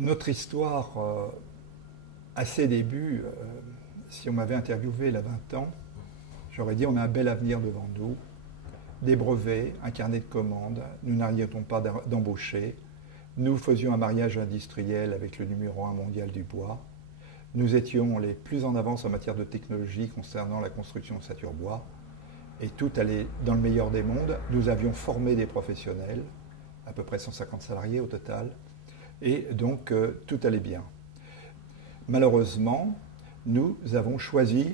Notre histoire, à ses débuts, si on m'avait interviewé il y a 20 ans, j'aurais dit on a un bel avenir devant nous, des brevets, un carnet de commandes, nous n'arrêtons pas d'embaucher, nous faisions un mariage industriel avec le numéro 1 mondial du bois, nous étions les plus en avance en matière de technologie concernant la construction de ossature bois, et tout allait dans le meilleur des mondes. Nous avions formé des professionnels, à peu près 150 salariés au total, et donc tout allait bien. Malheureusement, nous avons choisi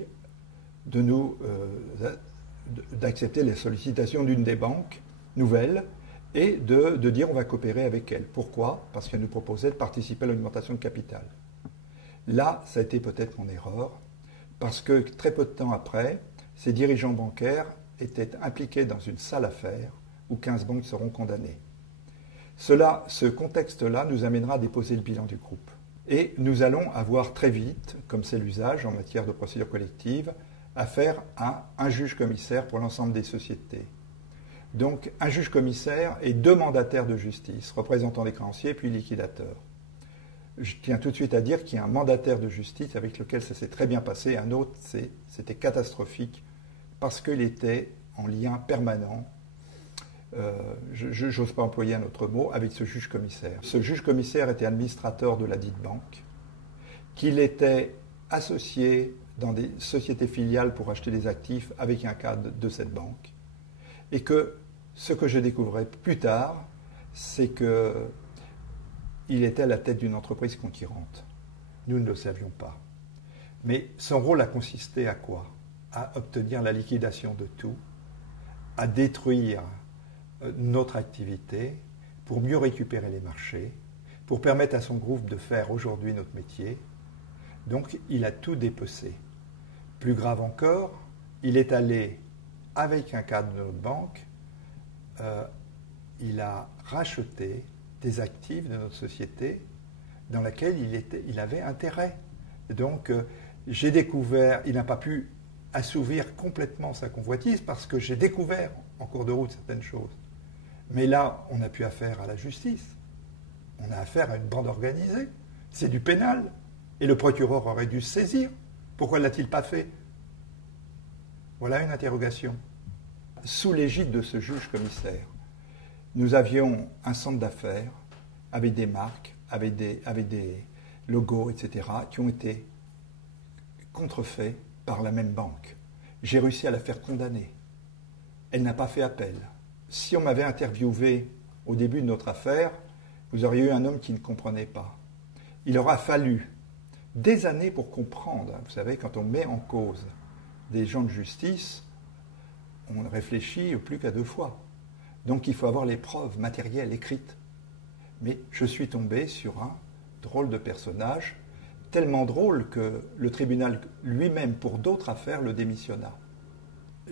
d'accepter les sollicitations d'une des banques nouvelles et de dire on va coopérer avec elle. Pourquoi? Parce qu'elle nous proposait de participer à l'augmentation de capital. Là, ça a été peut-être mon erreur, parce que très peu de temps après, ces dirigeants bancaires étaient impliqués dans une sale affaire où 15 banques seront condamnées. Ce contexte-là nous amènera à déposer le bilan du groupe. Et nous allons avoir très vite, comme c'est l'usage en matière de procédure collective, affaire à un juge-commissaire pour l'ensemble des sociétés. Donc un juge-commissaire et 2 mandataires de justice, représentant les créanciers puis liquidateurs. Je tiens tout de suite à dire qu'il y a un mandataire de justice avec lequel ça s'est très bien passé, un autre c'était catastrophique parce qu'il était en lien permanent, je n'ose pas employer un autre mot, avec ce juge-commissaire. Ce juge-commissaire était administrateur de la dite banque, qu'il était associé dans des sociétés filiales pour acheter des actifs avec un cadre de cette banque, et que ce que je découvrais plus tard, c'est qu'il était à la tête d'une entreprise concurrente. Nous ne le savions pas. Mais son rôle a consisté à quoi? À obtenir la liquidation de tout, à détruire notre activité pour mieux récupérer les marchés, pour permettre à son groupe de faire aujourd'hui notre métier. Donc il a tout dépecé. Plus grave encore, il est allé, avec un cadre de notre banque, il a racheté des actifs de notre société dans laquelle il avait intérêt. Donc j'ai découvert, il n'a pas pu assouvir complètement sa convoitise parce que j'ai découvert en cours de route certaines choses. Mais là, on n'a plus affaire à la justice. On a affaire à une bande organisée. C'est du pénal. Et le procureur aurait dû se saisir. Pourquoi ne l'a-t-il pas fait? Voilà une interrogation. Sous l'égide de ce juge-commissaire, nous avions un centre d'affaires avec des marques, avec des logos, etc., qui ont été contrefaits par la même banque. J'ai réussi à la faire condamner. Elle n'a pas fait appel. Si on m'avait interviewé au début de notre affaire, vous auriez eu un homme qui ne comprenait pas. Il aura fallu des années pour comprendre. Vous savez, quand on met en cause des gens de justice, on ne réfléchit plus qu'à 2 fois. Donc il faut avoir les preuves matérielles écrites. Mais je suis tombé sur un drôle de personnage, tellement drôle que le tribunal lui-même, pour d'autres affaires, le démissionna.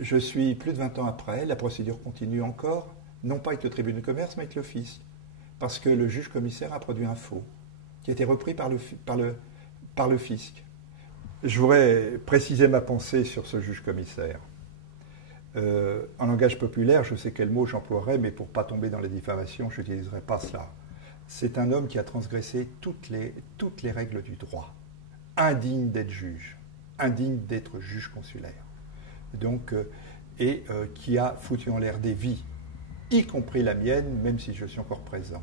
Je suis plus de 20 ans après, la procédure continue encore, non pas avec le tribunal de commerce, mais avec le fisc. Parce que le juge-commissaire a produit un faux, qui a été repris par le fisc. Je voudrais préciser ma pensée sur ce juge-commissaire. En langage populaire, je sais quel mot j'emploierais, mais pour ne pas tomber dans les diffamations, je n'utiliserai pas cela. C'est un homme qui a transgressé toutes les règles du droit, indigne d'être juge, indigne d'être juge consulaire. Donc, qui a foutu en l'air des vies, y compris la mienne, même si je suis encore présent.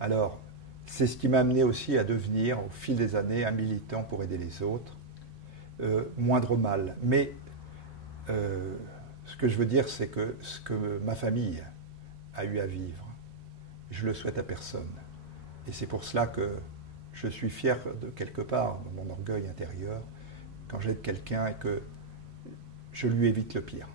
Alors, c'est ce qui m'a amené aussi à devenir, au fil des années, un militant pour aider les autres, moindre mal. Mais ce que je veux dire, c'est que ce que ma famille a eu à vivre, je le souhaite à personne. Et c'est pour cela que je suis fier de quelque part, de mon orgueil intérieur, quand j'aide quelqu'un et que je lui évite le pire.